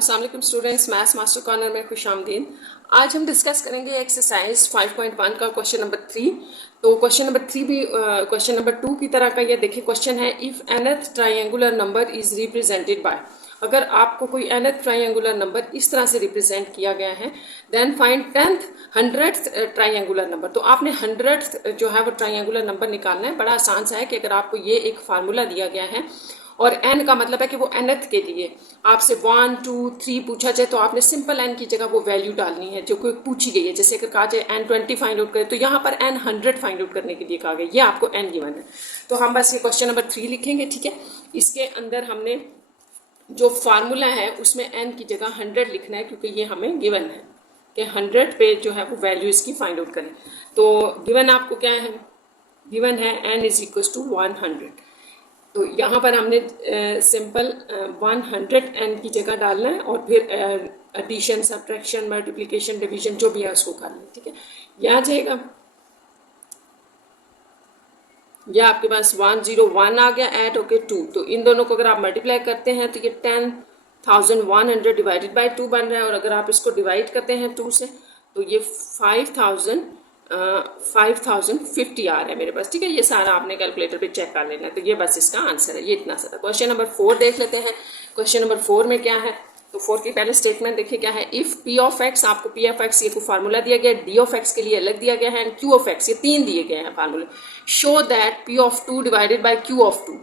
अस्सलाम वालेकुम students, maths master corner में खुशामदीद। आज हम डिस्कस करेंगे एक्सरसाइज 5.1 का क्वेश्चन नंबर 3। तो क्वेश्चन नंबर 3 भी क्वेश्चन नंबर 2 की तरह का ये देखिए क्वेश्चन है, if nth triangular number is represented by. अगर आपको कोई nth ट्राइंगुलर नंबर इस तरह से रिप्रेजेंट किया गया है, then find 10th 100th triangular number. तो आपने 100th जो है वो ट्राइंगुलर नंबर निकालना है। बड़ा आसान सा है कि अगर आपको ये एक फार्मूला दिया गया है और n का मतलब है कि वो nth के लिए आपसे 1 2 3 पूछा जाए, तो आपने सिंपल n की जगह वो वैल्यू डालनी है जो कोई पूछी गई है। जैसे अगर कहा जाए n 20 फाइंड आउट करें, तो यहाँ पर n 100 फाइंड आउट करने के लिए कहा गया, ये आपको n गिवन है। तो हम बस ये क्वेश्चन नंबर 3 लिखेंगे, ठीक है। इसके अंदर हमने जो फार्मूला है उसमें n की जगह 100 लिखना है, क्योंकि ये हमें गिवन है कि 100 पे जो है वो वैल्यू इसकी फाइंड आउट करें। तो गिवन आपको क्या है, गिवन है n इज इक्वल टू 100। तो यहाँ पर हमने सिंपल 100 n की जगह डालना है और फिर एडिशन, सब्ट्रैक्शन, मल्टीप्लिकेशन, डिवीजन जो भी है उसको करना है, ठीक है। यह आ जाएगा, यह आपके पास 101 आ गया, ऐड होके 2। तो इन दोनों को अगर आप मल्टीप्लाई करते हैं तो ये 10,100 डिवाइडेड बाई 2 बन रहा है। और अगर आप इसको डिवाइड करते हैं 2 से तो ये 5050 आ रहा है मेरे पास, ठीक है। ये सारा आपने कैलकुलेटर पे चेक कर लेना है। तो ये बस इसका आंसर है, ये इतना सारा। क्वेश्चन नंबर 4 देख लेते हैं। क्वेश्चन नंबर 4 में क्या है, तो 4 की पहले स्टेटमेंट देखिए क्या है। इफ़ पी ऑफ एक्स, आपको पी ऑफ एक्स ये कोई फार्मूला दिया गया है, डी ऑफ एक्स के लिए अलग दिया गया है, एंड क्यू ऑफ एक्स ये 3 दिए गए हैं फार्मूले। Show that P of 2 divided by Q of 2।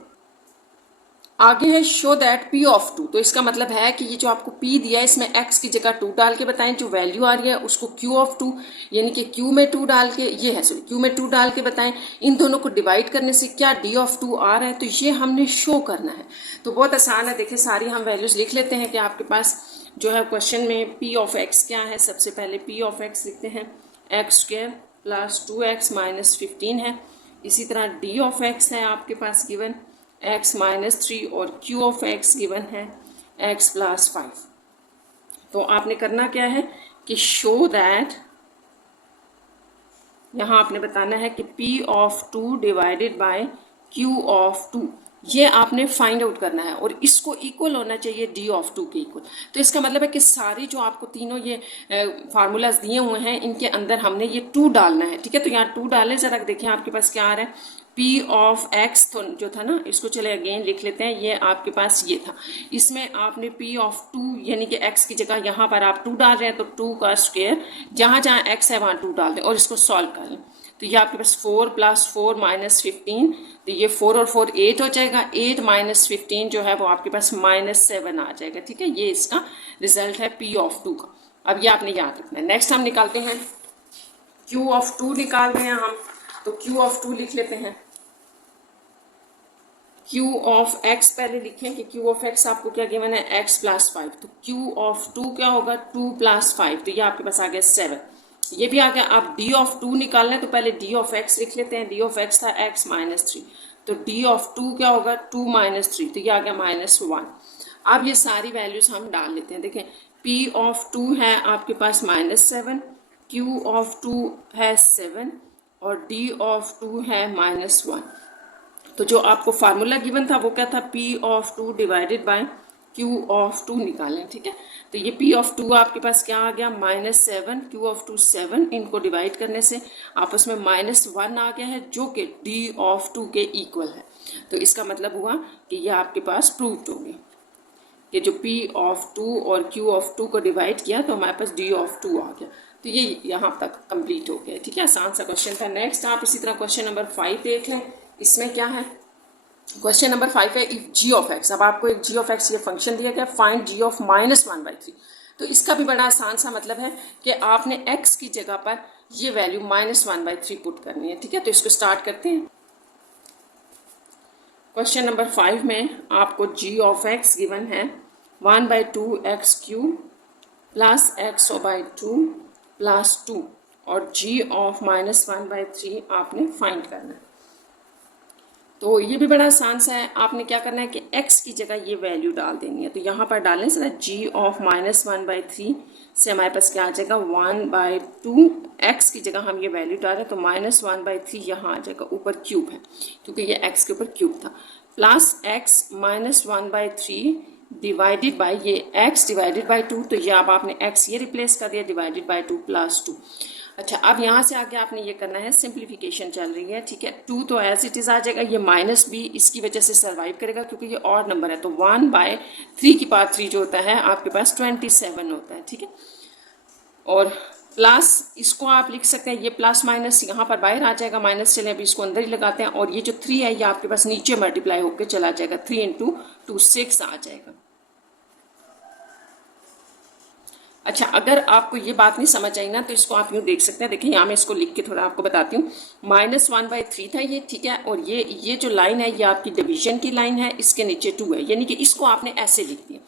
आगे है शो दैट p ऑफ 2। तो इसका मतलब है कि ये जो आपको p दिया है इसमें x की जगह 2 डाल के बताएं, जो वैल्यू आ रही है उसको q ऑफ 2 यानी कि q में 2 डाल के, ये है सॉरी q में 2 डाल के बताएं। इन दोनों को डिवाइड करने से क्या d ऑफ 2 आ रहा है, तो ये हमने शो करना है। तो बहुत आसान है, देखिए सारी हम वैल्यूज लिख लेते हैं कि आपके पास जो है क्वेश्चन में p ऑफ x क्या है। सबसे पहले p ऑफ x लिखते हैं, x² प्लस 2x माइनस 15 है। इसी तरह d ऑफ x है आपके पास गिवन x माइनस 3 और q ऑफ x गिवन है x प्लस 5। तो आपने करना क्या है कि शो दैट, यहाँ आपने बताना है कि p of 2 divided by q of 2, ये आपने फाइंड आउट करना है और इसको इक्वल होना चाहिए d ऑफ 2 के इक्वल। तो इसका मतलब है कि सारी जो आपको तीनों ये फार्मूलाज दिए हुए हैं इनके अंदर हमने ये 2 डालना है, ठीक है। तो यहाँ 2 डालें, जरा देखिए आपके पास क्या आ रहा है। p ऑफ x तो जो था ना, इसको चले अगेन लिख लेते हैं। ये आपके पास ये था, इसमें आपने p ऑफ 2 यानी कि x की जगह यहाँ पर आप 2 डाल रहे हैं, तो 2 का स्क्वायर जहाँ जहाँ x है वहाँ 2 डाल दें और इसको सॉल्व कर लें। तो ये आपके पास 4 प्लस 4 माइनस 15, तो ये 4 और 4 8 हो जाएगा। 8 माइनस 15 जो है वो आपके पास -7 आ जाएगा, ठीक है। ये इसका रिजल्ट है p ऑफ 2 का। अब ये आपने याद रखना है। नेक्स्ट हम निकालते हैं q ऑफ 2 निकाल रहे हैं हम, तो q ऑफ 2 लिख लेते हैं। q ऑफ x पहले लिखें कि q ऑफ x आपको क्या गिवन है, x प्लस 5। तो q ऑफ 2 क्या होगा, 2 प्लस 5, तो ये आपके पास आ गया 7। ये भी आ गया। अब d ऑफ 2 निकालना है, तो पहले d ऑफ x लिख लेते हैं। d ऑफ x था x माइनस 3, तो d ऑफ 2 क्या होगा, 2 माइनस 3, तो ये आ गया -1। अब ये सारी वैल्यूज हम डाल लेते हैं। देखें p ऑफ 2 है आपके पास -7, q ऑफ 2 है 7 और d ऑफ 2 है -1। तो जो आपको फार्मूला गिवन था वो क्या था, p of 2 divided by q of 2 निकालें, ठीक है। तो ये p ऑफ 2 आपके पास क्या आ गया, -7, q ऑफ 2 7, इनको डिवाइड करने से आपस में -1 आ गया है, जो कि d ऑफ 2 के इक्वल है। तो इसका मतलब हुआ कि ये आपके पास प्रूव्ड हो गई कि जो p ऑफ 2 और q ऑफ 2 को डिवाइड किया तो हमारे पास d ऑफ 2 आ गया। तो ये यहाँ तक कंप्लीट हो गया, ठीक है। आसान सा क्वेश्चन था। नेक्स्ट आप इसी तरह क्वेश्चन नंबर 5 देख लें। इसमें क्या है, क्वेश्चन नंबर 5 है इफ g ऑफ x। अब आपको एक g ऑफ x ये फंक्शन दिया गया, फाइंड g ऑफ -1/3। तो इसका भी बड़ा आसान सा मतलब है कि आपने x की जगह पर ये वैल्यू -1/3 पुट करनी है, ठीक है। तो इसको स्टार्ट करते हैं। क्वेश्चन नंबर 5 में आपको g ऑफ x गिवन है 1/2x³ प्लस x/2 प्लस 2 और g ऑफ -1/3 आपने फाइंड करना है। तो ये भी बड़ा आसान सा है। आपने क्या करना है कि x की जगह ये वैल्यू डाल देनी है। तो यहाँ पर डालें सर, g ऑफ -1/3 से हमारे पास क्या आ जाएगा, 1/2। x की जगह हम ये वैल्यू डालें तो -1/3 यहाँ आ जाएगा, ऊपर क्यूब है क्योंकि ये x के ऊपर क्यूब था, प्लस x -1/3 डिवाइडेड बाय ये x डिवाइडेड बाय 2, तो ये अब आपने x ये रिप्लेस कर दिया डिवाइडेड बाय 2 प्लस 2। अच्छा, अब यहाँ से आगे आपने ये करना है, सिंप्लीफिकेशन चल रही है, ठीक है। 2 तो एज इट इज़ आ जाएगा, ये माइनस बी इसकी वजह से सर्वाइव करेगा क्योंकि ये ऑड नंबर है, तो 1/3 की पावर 3 जो होता है आपके पास 27 होता है, ठीक है। और प्लस इसको आप लिख सकते हैं, ये प्लस माइनस यहाँ पर बाहर आ जाएगा, माइनस चले अभी इसको अंदर ही लगाते हैं, और ये जो 3 है ये आपके पास नीचे मल्टीप्लाई होकर चला जाएगा, 3 × 2 6 आ जाएगा। अच्छा, अगर आपको ये बात नहीं समझ आई ना तो इसको आप यूँ देख सकते हैं, देखिए यहाँ मैं इसको लिख के थोड़ा आपको बताती हूँ। -1/3 था ये, ठीक है, और ये जो लाइन है ये आपकी डिवीजन की लाइन है, इसके नीचे 2 है, यानी कि इसको आपने ऐसे लिख दिया।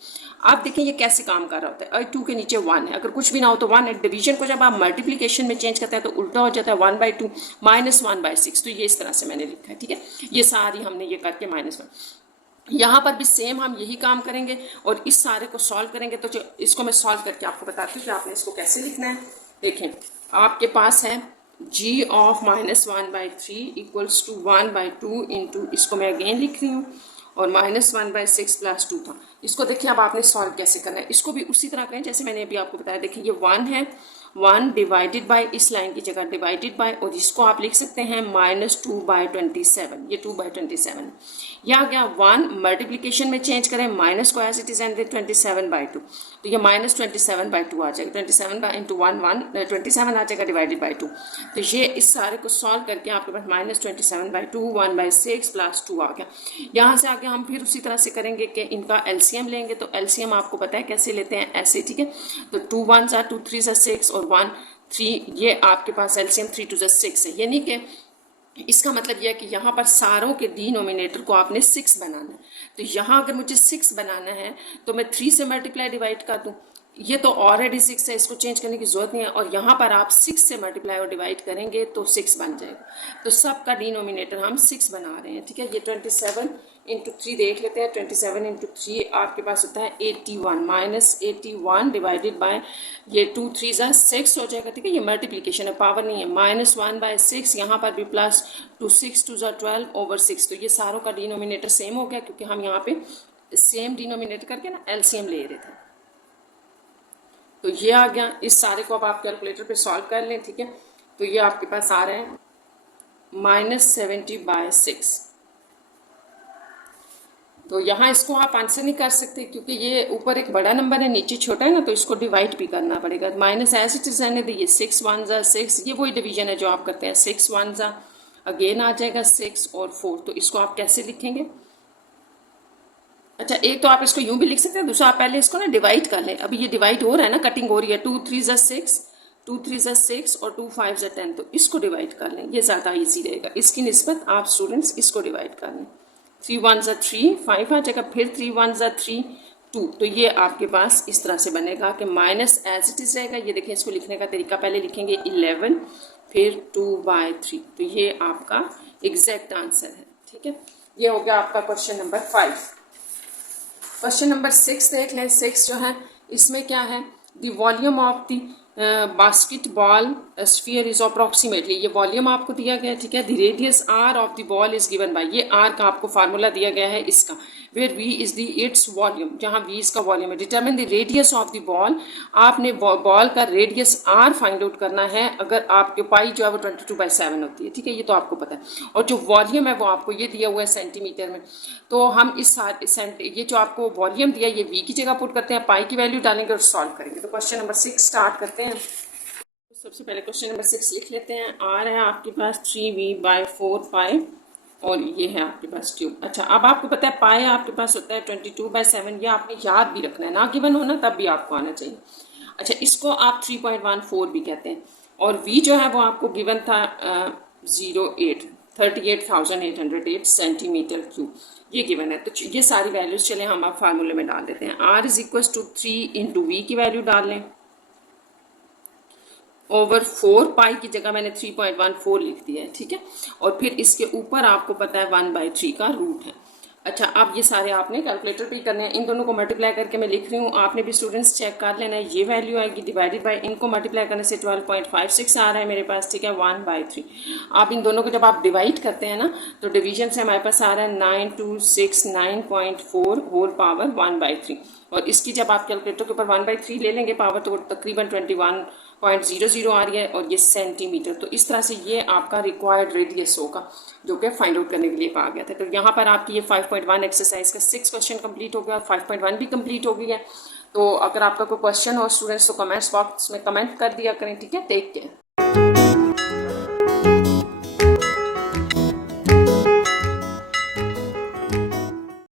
आप देखें ये कैसे काम कर रहा होता है, 2 के नीचे 1 है, अगर कुछ भी ना हो तो 1 है। डिवीजन को जब आप मल्टीप्लीकेशन में चेंज करते हैं तो उल्टा हो जाता है, 1/2 -1/6, तो ये इस तरह से मैंने लिखा है, ठीक है। ये सारी हमने ये करके -1, यहाँ पर भी सेम हम यही काम करेंगे और इस सारे को सॉल्व करेंगे। तो जो इसको मैं सॉल्व करके आपको बताती हूँ कि आपने इसको कैसे लिखना है। देखें, आपके पास है g of -1/3 equals to 1/2 into, इसको मैं अगेन लिख रही हूँ, और -1/6 प्लस 2 था। इसको देखिए अब आपने सॉल्व कैसे करना है, इसको भी उसी तरह करें जैसे मैंने अभी आपको बताया। देखिए ये 1 है, 1 डिवाइडेड बाय, इस लाइन की जगह डिवाइडेड बाय, और इसको आप लिख सकते हैं -2/27, ये 2/27। यह आ गया 1, मल्टीप्लीकेशन में चेंज करें, माइनस को एज इट इज एंड 27/2, तो ये -27/2 आ जाएगा, 27 इंटू 27 आ जाएगा डिवाइडेड बाई 2। तो ये इस सारे को सॉल्व करके आपके पास -27/2 1/6 प्लस 2 आ गया। यहाँ से आगे हम फिर उसी तरह से करेंगे कि इनका एलसीएम लेंगे, तो एलसीएम आपको पता है कैसे लेते हैं, ऐसे, ठीक है। तो 2 1 2 3 6 और 1 3, ये आपके पास एलसीएम 3 2 6 है, यानी कि इसका मतलब यह है कि यहाँ पर सारों के डिनोमिनेटर को आपने 6 बनाना है। तो यहाँ अगर मुझे 6 बनाना है तो मैं 3 से मल्टीप्लाई डिवाइड कर दूँ, ये तो ऑलरेडी 6 है, इसको चेंज करने की जरूरत नहीं है, और यहाँ पर आप 6 से मल्टीप्लाई और डिवाइड करेंगे तो 6 बन जाएगा। तो सबका डिनोमिनेटर हम 6 बना रहे हैं, ठीक है। ये 27 इंटू 3 देख लेते हैं, 27 इंटू 3 आपके पास होता है 81, -81 डिवाइडेड बाय, ये 2 3 6 हो जाएगा, ठीक है। ये मल्टीप्लीकेशन है, पावर नहीं है, -1/6, यहाँ पर भी प्लस 2 6 2 12/6, तो ये सारों का डिनोमिनेटर सेम हो गया क्योंकि हम यहाँ पे सेम डिनोमिनेटर करके ना एलसीएम ले रहे थे। तो ये आ गया, इस सारे को अब आप कैलकुलेटर पे सॉल्व कर लें, ठीक है। तो ये आपके पास आ रहे हैं -70/6। तो यहाँ इसको आप आंसर नहीं कर सकते क्योंकि ये ऊपर एक बड़ा नंबर है, नीचे छोटा है ना, तो इसको डिवाइड भी करना पड़ेगा। माइनस एज इट इज रहने दीजिए, 6 1 6, ये वही डिवीजन है जो आप करते हैं, 6 1 अगेन आ जाएगा 6 और 4। तो इसको आप कैसे लिखेंगे? अच्छा, एक तो आप इसको यूं भी लिख सकते हैं, दूसरा आप पहले इसको ना डिवाइड कर लें। अभी ये डिवाइड हो रहा है ना, कटिंग हो रही है, 2 3 6, 2 3 6 और 2 5 10, तो इसको डिवाइड कर लें, ये ज़्यादा इजी रहेगा। इसकी निस्बत आप स्टूडेंट्स इसको डिवाइड कर लें, 3 1 3 5 आ जाएगा, फिर 3 1 3 2, तो ये आपके पास इस तरह से बनेगा कि माइनस एज इट इज रहेगा। ये देखें, इसको लिखने का तरीका, पहले लिखेंगे 11 फिर 2/3, तो ये आपका एग्जैक्ट आंसर है, ठीक है। ये हो गया आपका क्वेश्चन नंबर 5। क्वेश्चन नंबर 6 देख लें। 6 जो है इसमें क्या है, the volume of the basketball sphere is approximately, ये वॉल्यूम आपको दिया गया है, ठीक है। The radius R of the ball is given by, ये आर का आपको फार्मूला दिया गया है इसका, where V is the it's volume, जहाँ वी इसका वॉल्यूम है। Determine the radius of the ball, आपने बॉल का रेडियस आर फाइंड आउट करना है, अगर आपके पाई जो है वो 22/7 होती है, ठीक है, ये तो आपको पता है। और जो वॉल्यूम है वो आपको ये दिया हुआ है सेंटीमीटर में, तो हम ये जो आपको वॉल्यूम दिया ये वी की जगह पुट करते हैं, पाई की वैल्यू डालेंगे और सॉल्व करेंगे। तो क्वेश्चन नंबर 6 स्टार्ट करते हैं। सबसे पहले क्वेश्चन नंबर 6 लिख लेते हैं। आर है आपके पास 3v/4 पाई, और ये है आपके पास ट्यूब। अच्छा, अब आपको पता है पाई आपके पास होता है 22/7, ये आपने याद भी रखना है, ना गिवन होना तब भी आपको आना चाहिए। अच्छा, इसको आप 3.14 भी कहते हैं, और वी जो है वो आपको गिवन था 38,808 सेंटीमीटर क्यूब, ये गिवन है। तो ये सारी वैल्यूज चले हम आप फार्मूले में डाल देते हैं। R is equal to 3 into V की वैल्यू डाल लें, ओवर 4 पाई की जगह मैंने 3.14 लिख दिया है, ठीक है। और फिर इसके ऊपर आपको पता है 1/3 का रूट है। अच्छा, अब ये सारे आपने कैलकुलेटर पे ही करने हैं। इन दोनों को मल्टीप्लाई करके मैं लिख रही हूँ, आपने भी स्टूडेंट्स चेक कर लेना है। ये वैल्यू आएगी डिवाइडेड बाय, इनको मल्टीप्लाई करने से 12.56 आ रहा है मेरे पास, ठीक है, 1/3। आप इन दोनों को जब आप डिवाइड करते हैं ना, तो डिवीजन से हमारे पास आ रहा है 9269.4 होल पावर 1/3। और इसकी जब आप कैलकुलेटर के ऊपर 1/3 ले लेंगे पावर, तो तकरीबन 21.00 आ रही है, और ये सेंटीमीटर। तो इस तरह से ये आपका रिक्वायर्ड रेडियस होगा, जो कि फाइंड आउट करने के लिए कहा गया था। तो यहाँ पर आपकी ये 5.1 एक्सरसाइज का 6 क्वेश्चन कंप्लीट हो गया, और 5.1 भी कंप्लीट हो गई है। तो अगर आपका कोई क्वेश्चन हो स्टूडेंट्स, तो कमेंट्स बॉक्स में कमेंट कर दिया करें, ठीक है। Take care.